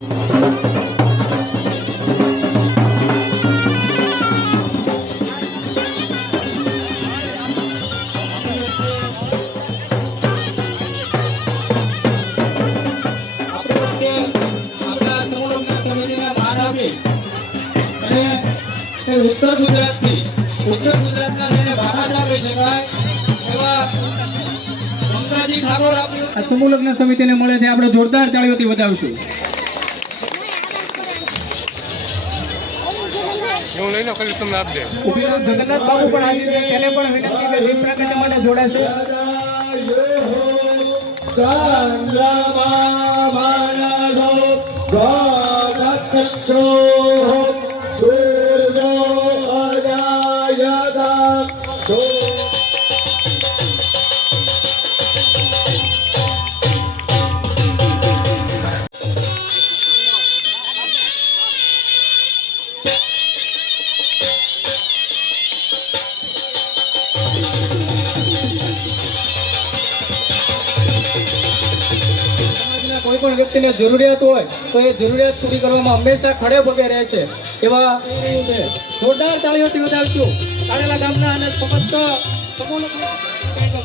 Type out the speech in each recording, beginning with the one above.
ઉત્તર ગુજરાતના જેને ભાષા કહી શકાય એવા ગંગાજી ઠાકોર આ સમૂહ લગ્ન સમિતિને મળે છે. આપણે જોરદાર તાળીઓથી વધાવશું. જગન્નાથ બાબુ પણ હાજર છે, તેને પણ વિનંતી કે દીપ પ્રાગટ્ય માટે જોડાશે. કોઈ પણ વ્યક્તિને જરૂરિયાત હોય તો એ જરૂરિયાત પૂરી કરવામાં હંમેશા ખડે પગે રહે છે. એવા જોરદાર તાળીઓથી વધાવશું. કાળેલા ગામના અને સમસ્ત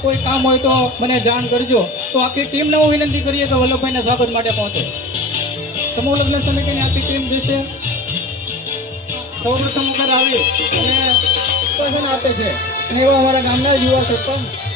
કોઈ કામ હોય તો મને જાણ કરજો. તો આખી ટીમને હું વિનંતી કરીએ કે વલ્લભભાઈના સ્વાગત માટે પહોંચે. સમૂહ લગ્ન સમિતિની આખી ટીમ જશે. સૌપ્રથમ વખત આવી અને આપે છે અને એવા અમારા ગામના યુવા સરપંચ